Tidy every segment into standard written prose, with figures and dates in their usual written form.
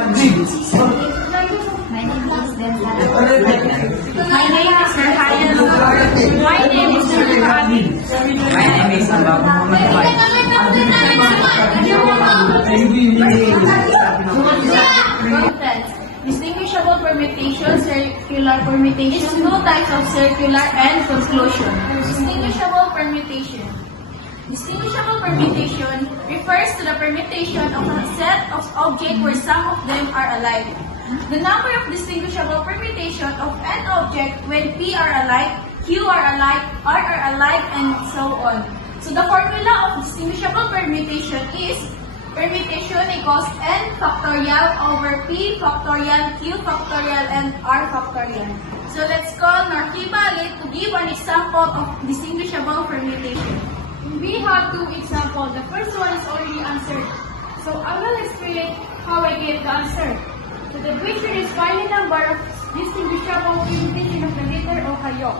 My name is Denzel. My name is Rahayan. My name is Rahabi. My name is Abang Muhammad. Distinguishable permutation, circular permutation, two types of circular and conclusion. Distinguishable permutation. Distinguishable permutation refers to the permutation of a set of objects where some of them are alike. The number of distinguishable permutation of an object when P are alike, Q are alike, R are alike, and so on. So the formula of distinguishable permutation is permutation equals n factorial over P factorial, Q factorial, and R factorial. So let's call Narkibalit to give an example of distinguishable permutation. We have two examples. The first one is already answered. So I will explain how I get the answer. So the question is find the number of distinguishable permutation of the letter Ohio.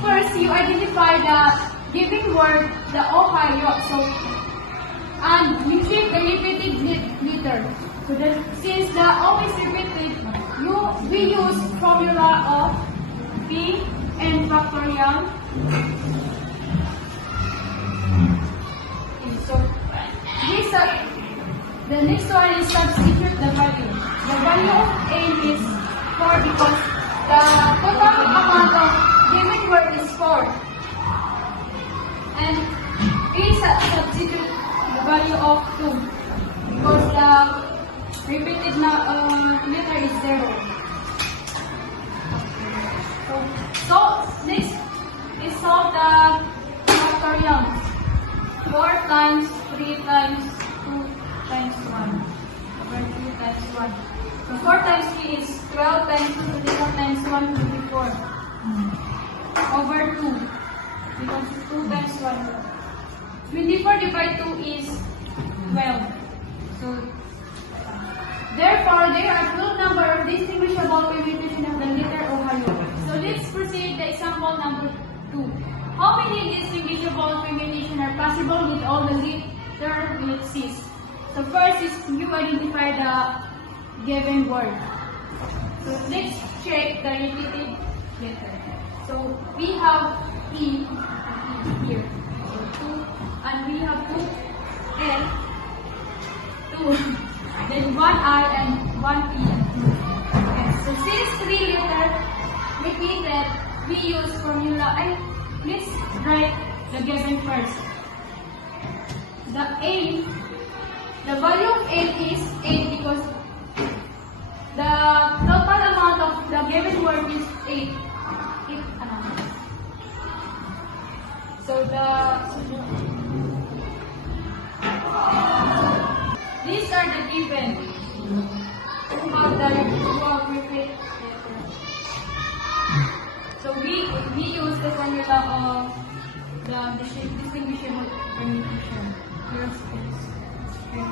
First, you identify the given word, the Ohio. So, and you check the repeated letter. So since the O is repeated, we use formula of P n factorial. So the next one is substitute the value. The value of A is 4 because the total amount of given word is 4. And we substitute the value of 2 because the repeated letter is 0. So next is solve the factorial. 4 times 3 times 2 times 1 over 2 times 1. So 4 times 3 is 12 times 24 times 1 24 over 2 because 2 times 1. 24 divided 2 is 12. So therefore there are 12 number of distinguishable permutation of the letter Ohio. So let's proceed the example number 2. How many distinguishable permutation are possible with all the letter will exist? So first is you identify the given word. So let's check the repeated letter. So we have E here. So 2 and we have 2 L, 2, then 1 I and 1 P and 2. Okay. So since 3 letters repeated, we use formula I. Let's write the given first. The A, the value of A is 8 because the total amount of the given word is 8. So these are the given of the repeat letter. So we use the formula of the distinguishable permutation. Okay.